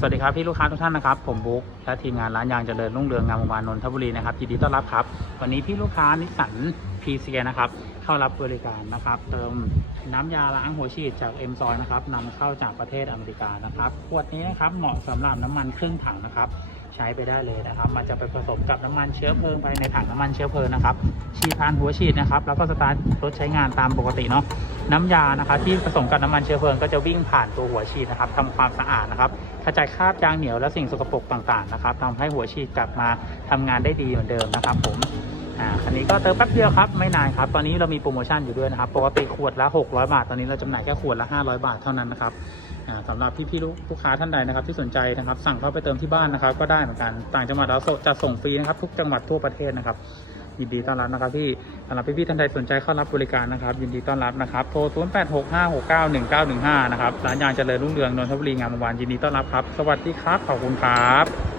สวัสดีครับพี่ลูกค้าทุกท่านนะครับผมบุ๊กและทีมงานร้านยางเจริญรุ่งเรืองงามวงวานนนทบุรีนะครับยินดีต้อนรับครับ วันนี้พี่ลูกค้านิสสันพีเซียนะครับ เข้ารับบริการนะครับ เติมน้ำยาล้างหัวฉีดจากเอ็มซอยนะครับนำเข้าจากประเทศอเมริกานะครับขวดนี้นะครับเหมาะสำหรับน้ำมันครึ่งถังนะครับ ใช้ไปได้เลยนะครับ มันจะไปผสมกับน้ำมันเชื้อเพลิงไปในถังน้ำมันเชื้อเพลิงนะครับ ฉีดผ่านหัวฉีดนะครับ แล้วก็สตาร์ทรถใช้งานตามปกติเนาะ น้ำยานะคะที่ผสมกับน้ำมันเชื้อเพลิงก็จะวิ่งผ่านตัวหัวฉีดนะครับทำความสะอาดนะครับขจัดคราบยางเหนียวและสิ่งสกปรกต่างๆนะครับทำให้หัวฉีดกลับมาทำงานได้ดีเหมือนเดิมนะครับผม อ่าคันนี้ก็เติมแป๊บเดียวครับไม่นานครับ ตอนนี้เรามีโปรโมชั่นอยู่ด้วยนะครับปกติขวดละ 600 บาท ตอนนี้เราจำหน่ายแค่ขวดละ 500 บาทเท่านั้นนะครับอ่าสำหรับพี่ๆลูกค้าท่านใดนะครับ ที่สนใจนะครับ สั่งเข้าไปเติมที่บ้านนะครับ ก็ได้เหมือนกันต่างจังหวัดเราจะส่งฟรีนะครับ ทุกจังหวัดทั่วประเทศนะครับยินดีต้อนรับนะครับพี่สำหรับพี่ๆท่านใดสนใจเข้ารับบริการนะครับ ยินดีต้อนรับนะครับ โทร 0 8 6 5 6 9 1 9 1 5 นะครับ ร้านยางเจริญรุ่งเรือง นนทบุรี งามวงวานยินดีต้อนรับครับ สวัสดีครับ ขอบคุณครับ